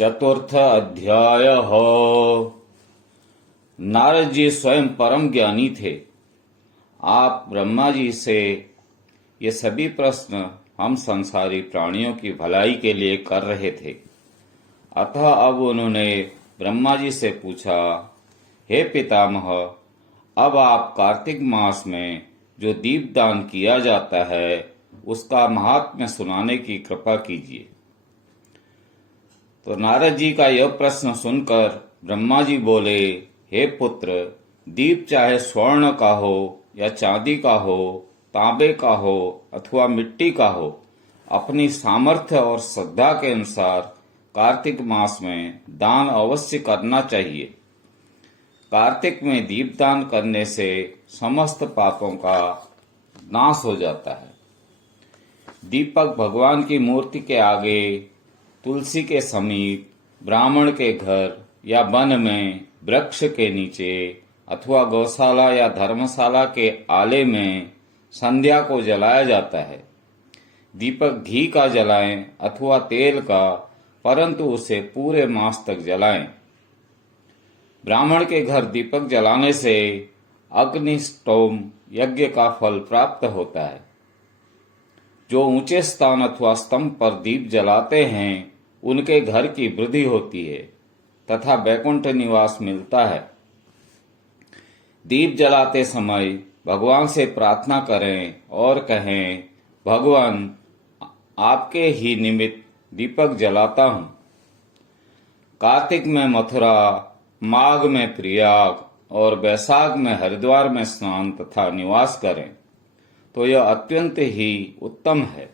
चतुर्थ अध्याय। नारद जी स्वयं परम ज्ञानी थे। आप ब्रह्मा जी से ये सभी प्रश्न हम संसारी प्राणियों की भलाई के लिए कर रहे थे। अतः अब उन्होंने ब्रह्मा जी से पूछा, हे पितामह, अब आप कार्तिक मास में जो दीपदान किया जाता है उसका महात्म्य सुनाने की कृपा कीजिए। तो नारद जी का यह प्रश्न सुनकर ब्रह्मा जी बोले, हे पुत्र, दीप चाहे स्वर्ण का हो या चांदी का हो, तांबे का हो अथवा मिट्टी का हो, अपनी सामर्थ्य और श्रद्धा के अनुसार कार्तिक मास में दान अवश्य करना चाहिए। कार्तिक में दीपदान करने से समस्त पापों का नाश हो जाता है। दीपक भगवान की मूर्ति के आगे, तुलसी के समीप, ब्राह्मण के घर या वन में, वृक्ष के नीचे अथवा गौशाला या धर्मशाला के आले में संध्या को जलाया जाता है। दीपक घी का जलाएं अथवा तेल का, परंतु उसे पूरे मास तक जलाएं। ब्राह्मण के घर दीपक जलाने से अग्निष्टोम यज्ञ का फल प्राप्त होता है। जो ऊंचे स्थान अथवा स्तंभ पर दीप जलाते हैं उनके घर की वृद्धि होती है तथा वैकुंठ निवास मिलता है। दीप जलाते समय भगवान से प्रार्थना करें और कहें, भगवान, आपके ही निमित्त दीपक जलाता हूं। कार्तिक में मथुरा, माघ में प्रयाग और वैशाख में हरिद्वार में स्नान तथा निवास करें तो यह अत्यंत ही उत्तम है।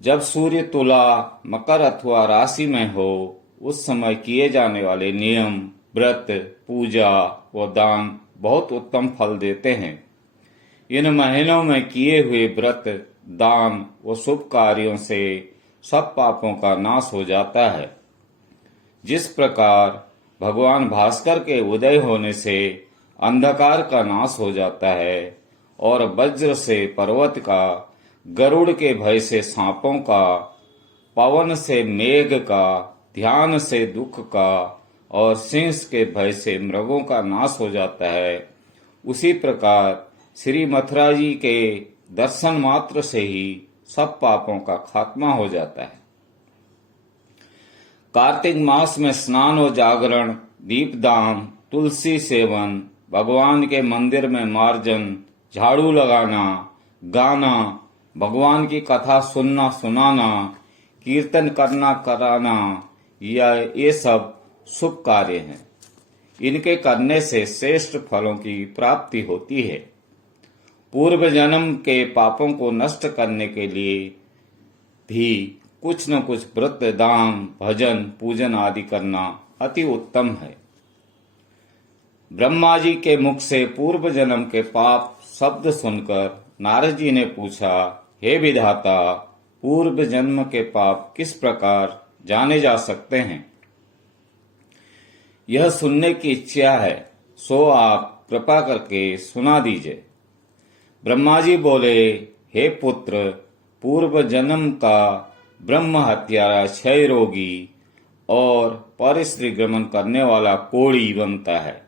जब सूर्य तुला, मकर अथवा राशि में हो उस समय किए जाने वाले नियम, व्रत, पूजा व दान बहुत उत्तम फल देते हैं। इन महीनों में किए हुए व्रत, दान व शुभ कार्यों से सब पापों का नाश हो जाता है। जिस प्रकार भगवान भास्कर के उदय होने से अंधकार का नाश हो जाता है और वज्र से पर्वत का, गरुड़ के भय से सांपों का, पवन से मेघ का, ध्यान से दुख का और सिंह के भय से मृगों का नाश हो जाता है, उसी प्रकार श्री मथुरा जी के दर्शन मात्र से ही सब पापों का खात्मा हो जाता है। कार्तिक मास में स्नान व जागरण, दीपदान, तुलसी सेवन, भगवान के मंदिर में मार्जन, झाड़ू लगाना, गाना, भगवान की कथा सुनना सुनाना, कीर्तन करना कराना, ये सब शुभ कार्य हैं। इनके करने से श्रेष्ठ फलों की प्राप्ति होती है। पूर्व जन्म के पापों को नष्ट करने के लिए भी कुछ न कुछ व्रत, दान, भजन, पूजन आदि करना अति उत्तम है। ब्रह्मा जी के मुख से पूर्व जन्म के पाप शब्द सुनकर नारद जी ने पूछा, हे विधाता, पूर्व जन्म के पाप किस प्रकार जाने जा सकते हैं? यह सुनने की इच्छा है, सो आप कृपा करके सुना दीजिए। ब्रह्मा जी बोले, हे पुत्र, पूर्व जन्म का ब्रह्म हत्यारा, क्षय रोगी और परिश्रीगमन करने वाला कोढ़ी बनता है।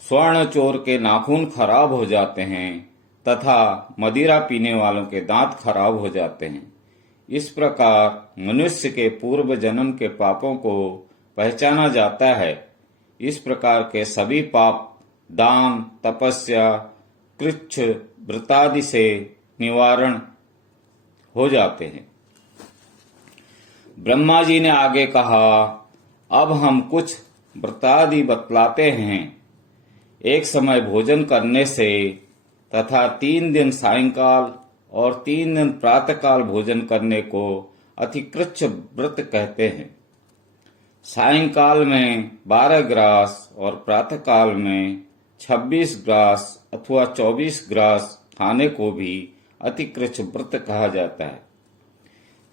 स्वर्ण चोर के नाखून खराब हो जाते हैं तथा मदिरा पीने वालों के दांत खराब हो जाते हैं। इस प्रकार मनुष्य के पूर्व जन्म के पापों को पहचाना जाता है। इस प्रकार के सभी पाप दान, तपस्या, कृच्छ, व्रतादि से निवारण हो जाते हैं। ब्रह्मा जी ने आगे कहा, अब हम कुछ व्रतादि बतलाते हैं। एक समय भोजन करने से तथा 3 दिन सायंकाल और 3 दिन प्रातःकाल भोजन करने को अतिकृच्छ व्रत कहते हैं। सायंकाल में 12 ग्रास और प्रातःकाल में 26 ग्रास अथवा 24 ग्रास खाने को भी अतिकृच्छ व्रत कहा जाता है।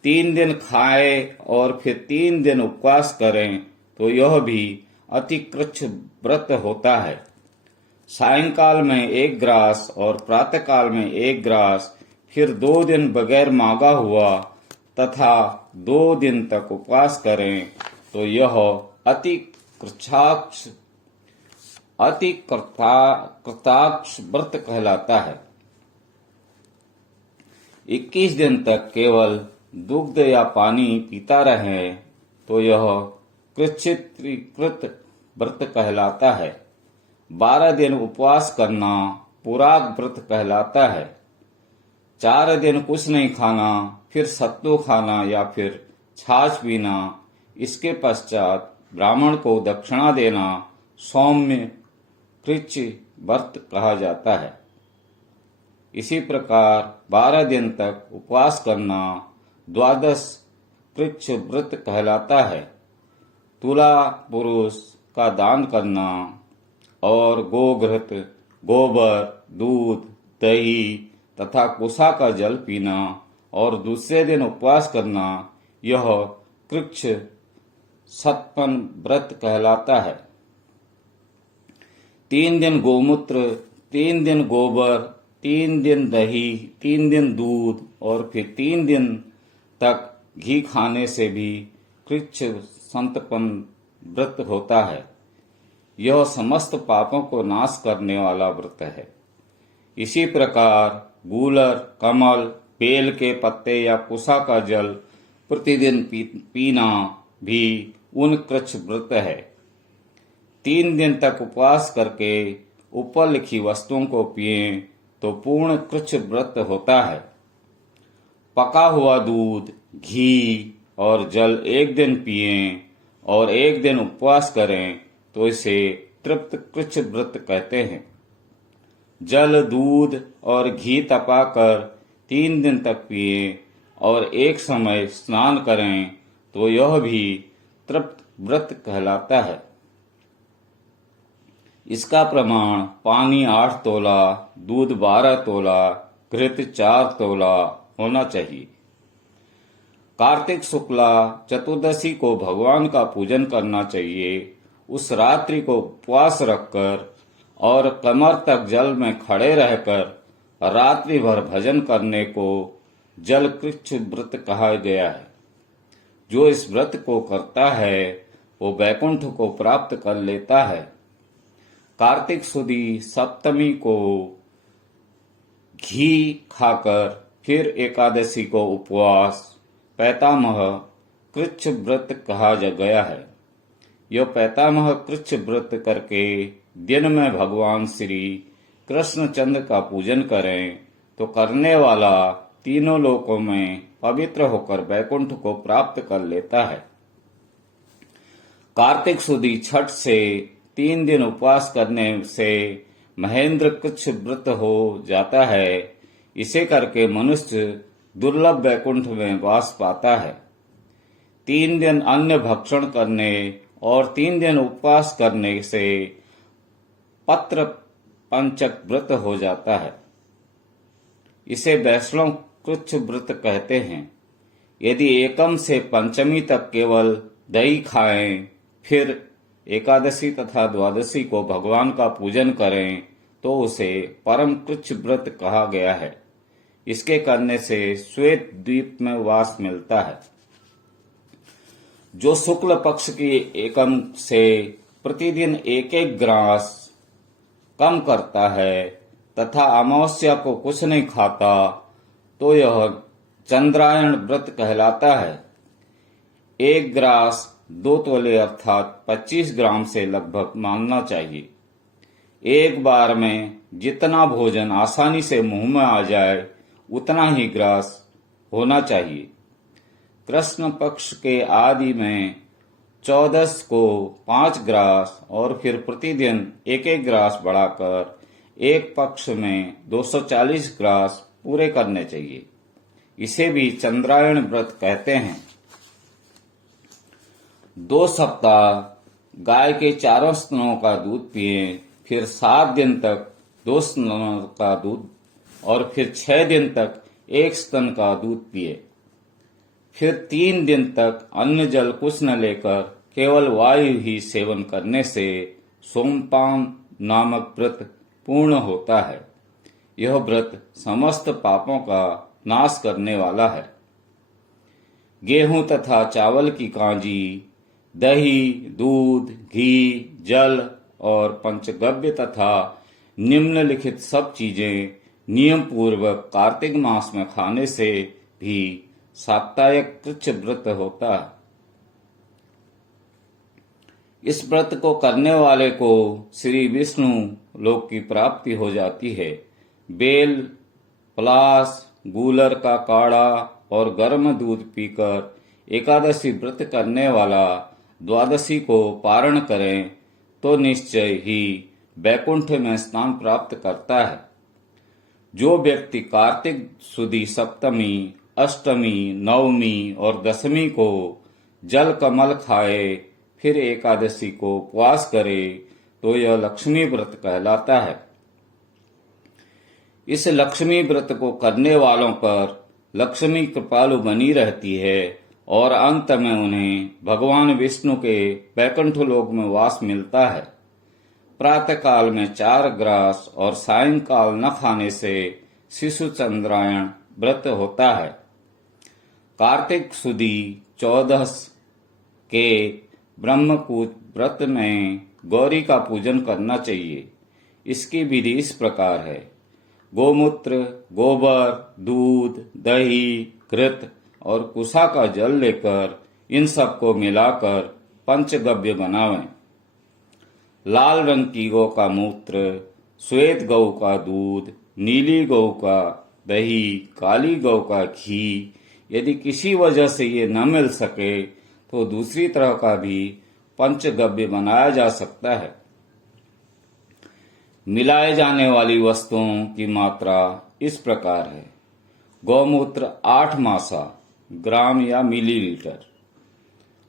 3 दिन खाए और फिर 3 दिन उपवास करें तो यह भी अतिकृच्छ व्रत होता है। सायंकाल में 1 ग्रास और प्रातःकाल में 1 ग्रास, फिर 2 दिन बगैर मांगा हुआ तथा 2 दिन तक उपवास करें तो यह अति कृताक्ष व्रत कहलाता है। 21 दिन तक केवल दुग्ध या पानी पीता रहे तो यह कृच्छिद्रीकृत व्रत कहलाता है। 12 दिन उपवास करना पुराग व्रत कहलाता है। 4 दिन कुछ नहीं खाना, फिर सत्तू खाना या फिर छाछ पीना, इसके पश्चात ब्राह्मण को दक्षिणा देना सौम्य कृच्छ व्रत कहा जाता है। इसी प्रकार 12 दिन तक उपवास करना द्वादश कृच्छ व्रत कहलाता है। तुला पुरुष का दान करना और गोघृत, गोबर, दूध, दही तथा कुसा का जल पीना और दूसरे दिन उपवास करना यह कृच्छ सत्पन व्रत कहलाता है। 3 दिन गोमूत्र, 3 दिन गोबर, 3 दिन दही, 3 दिन दूध और फिर 3 दिन तक घी खाने से भी कृच्छ संतपन व्रत होता है। यह समस्त पापों को नाश करने वाला व्रत है। इसी प्रकार गूलर, कमल, बेल के पत्ते या कुसा का जल प्रतिदिन पीना भी उन कृच्छ व्रत है। 3 दिन तक उपवास करके ऊपर लिखी वस्तुओं को पिए तो पूर्ण कृच्छ व्रत होता है। पका हुआ दूध, घी और जल 1 दिन पिए और 1 दिन उपवास करें तो इसे तृप्त कृच्छ व्रत कहते हैं। जल, दूध और घी तपाकर 3 दिन तक पिए और एक समय स्नान करें तो यह भी तृप्त व्रत कहलाता है। इसका प्रमाण पानी 8 तोला, दूध 12 तोला, घृत 4 तोला होना चाहिए। कार्तिक शुक्ला चतुर्दशी को भगवान का पूजन करना चाहिए। उस रात्रि को उपवास रखकर और कमर तक जल में खड़े रहकर रात्रि भर भजन करने को जल कृच्छ व्रत कहा गया है। जो इस व्रत को करता है वो वैकुंठ को प्राप्त कर लेता है। कार्तिक सुदी सप्तमी को घी खाकर फिर एकादशी को उपवास पैतामह कृच्छ व्रत कहा गया है। यह पैतामह कृच्छ व्रत करके दिन में भगवान श्री कृष्णचंद्र का पूजन करें तो करने वाला तीनों लोकों में पवित्र होकर वैकुंठ को प्राप्त कर लेता है। कार्तिक सुदी छठ से 3 दिन उपवास करने से महेंद्र कृच्छ व्रत हो जाता है। इसे करके मनुष्य दुर्लभ वैकुंठ में वास पाता है। 3 दिन अन्न भक्षण करने और 3 दिन उपवास करने से पत्र पंचक व्रत हो जाता है। इसे वैष्णव कृच्छ व्रत कहते हैं। यदि एकम से पंचमी तक केवल दही खाएं, फिर एकादशी तथा द्वादशी को भगवान का पूजन करें तो उसे परम कृच्छ व्रत कहा गया है। इसके करने से श्वेत द्वीप में वास मिलता है। जो शुक्ल पक्ष की एकम से प्रतिदिन 1-1 ग्रास कम करता है तथा अमावस्या को कुछ नहीं खाता तो यह चंद्रायण व्रत कहलाता है। 1 ग्रास 2 तोले अर्थात 25 ग्राम से लगभग मानना चाहिए। एक बार में जितना भोजन आसानी से मुंह में आ जाए उतना ही ग्रास होना चाहिए। कृष्ण पक्ष के आदि में 14 को 5 ग्रास और फिर प्रतिदिन 1-1 ग्रास बढ़ाकर एक पक्ष में 240 ग्रास पूरे करने चाहिए। इसे भी चंद्रायण व्रत कहते हैं। 2 सप्ताह गाय के 4 स्तनों का दूध पिए, फिर 7 दिन तक 2 स्तनों का दूध और फिर 6 दिन तक 1 स्तन का दूध पिए। फिर 3 दिन तक अन्न जल कुछ न लेकर केवल वायु ही सेवन करने से सोमपान नामक व्रत पूर्ण होता है। यह व्रत समस्त पापों का नाश करने वाला है। गेहूं तथा चावल की कांजी, दही, दूध, घी, जल और पंचगव्य तथा निम्नलिखित सब चीजें नियम पूर्वक कार्तिक मास में खाने से भी साप्ताहिक कृच्छ व्रत होता है। इस व्रत को करने वाले को श्री विष्णु लोक की प्राप्ति हो जाती है। बेल, पलाश, गूलर का काढ़ा और गर्म दूध पीकर एकादशी व्रत करने वाला द्वादशी को पारण करें तो निश्चय ही वैकुंठ में स्थान प्राप्त करता है। जो व्यक्ति कार्तिक सुदी सप्तमी, अष्टमी, नवमी और दशमी को जल कमल खाए फिर एकादशी को उपवास करे तो यह लक्ष्मी व्रत कहलाता है। इस लक्ष्मी व्रत को करने वालों पर लक्ष्मी कृपालु बनी रहती है और अंत में उन्हें भगवान विष्णु के वैकुंठ लोक में वास मिलता है। प्रातः काल में 4 ग्रास और सायंकाल न खाने से शिशु चंद्रायण व्रत होता है। कार्तिक सुदी 14 के ब्रह्मपूज व्रत में गौरी का पूजन करना चाहिए। इसकी विधि इस प्रकार है। गोमूत्र, गोबर, दूध, दही, घृत और कुसा का जल लेकर इन सबको मिलाकर पंचगव्य बनावें। लाल रंग की गौ का मूत्र, श्वेत गौ का दूध, नीली गौ का दही, काली गौ का घी, यदि किसी वजह से ये न मिल सके तो दूसरी तरह का भी पंचगव्य बनाया जा सकता है। मिलाए जाने वाली वस्तुओं की मात्रा इस प्रकार है। गौमूत्र 8 मासा ग्राम या मिलीलीटर,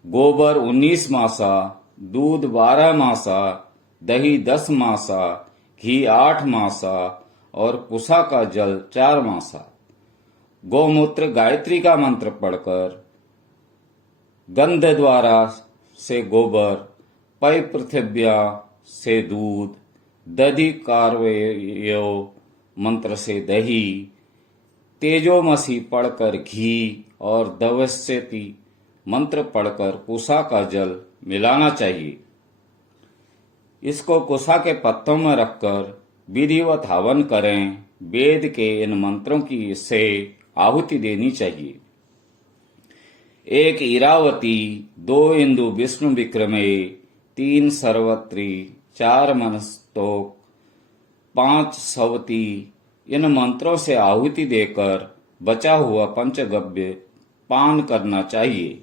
गोबर 19 मासा, दूध 12 मासा, दही 10 मासा, घी 8 मासा और कुसा का जल 4 मासा। गौमूत्र गायत्री का मंत्र पढ़कर गंध द्वारा से गोबर, पै पृथिव्या से दूध, दधि कार्वेयो मंत्र से दही, तेजोमसी पढ़कर घी और दवस्यति मंत्र पढ़कर कुसा का जल मिलाना चाहिए। इसको कुसा के पत्तों में रखकर विधिवत हवन करें। वेद के इन मंत्रों की से आहुति देनी चाहिए। 1 इरावती, 2 इंदु विष्णु विक्रमे, 3 सर्वत्री, 4 मनस्तोक, 5 सवती, इन मंत्रों से आहुति देकर बचा हुआ पंचगव्य पान करना चाहिए।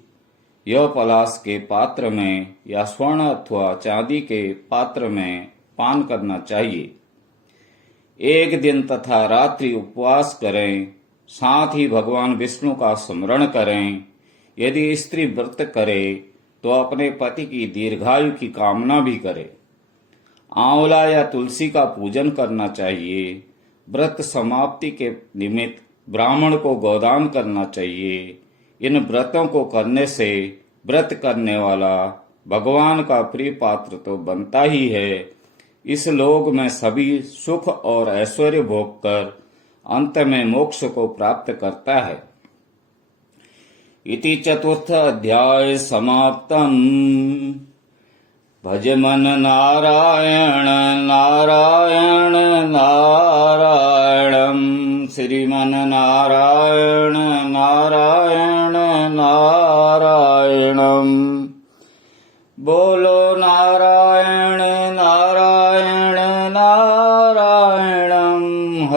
यह पलाश के पात्र में या स्वर्ण अथवा चांदी के पात्र में पान करना चाहिए। 1 दिन तथा रात्रि उपवास करें, साथ ही भगवान विष्णु का स्मरण करें। यदि स्त्री व्रत करे तो अपने पति की दीर्घायु की कामना भी करे। आंवला या तुलसी का पूजन करना चाहिए। व्रत समाप्ति के निमित्त ब्राह्मण को गोदान करना चाहिए। इन व्रतों को करने से व्रत करने वाला भगवान का प्रिय पात्र तो बनता ही है, इस लोक में सभी सुख और ऐश्वर्य भोग कर अंत में मोक्ष को प्राप्त करता है। इति 4th अध्याय समाप्तम्। भज मन नारायण नारायण नारायणम्, श्रीमन नारायण नारायण नारायणम्। बोलो नारायण नारायण नारायणम्।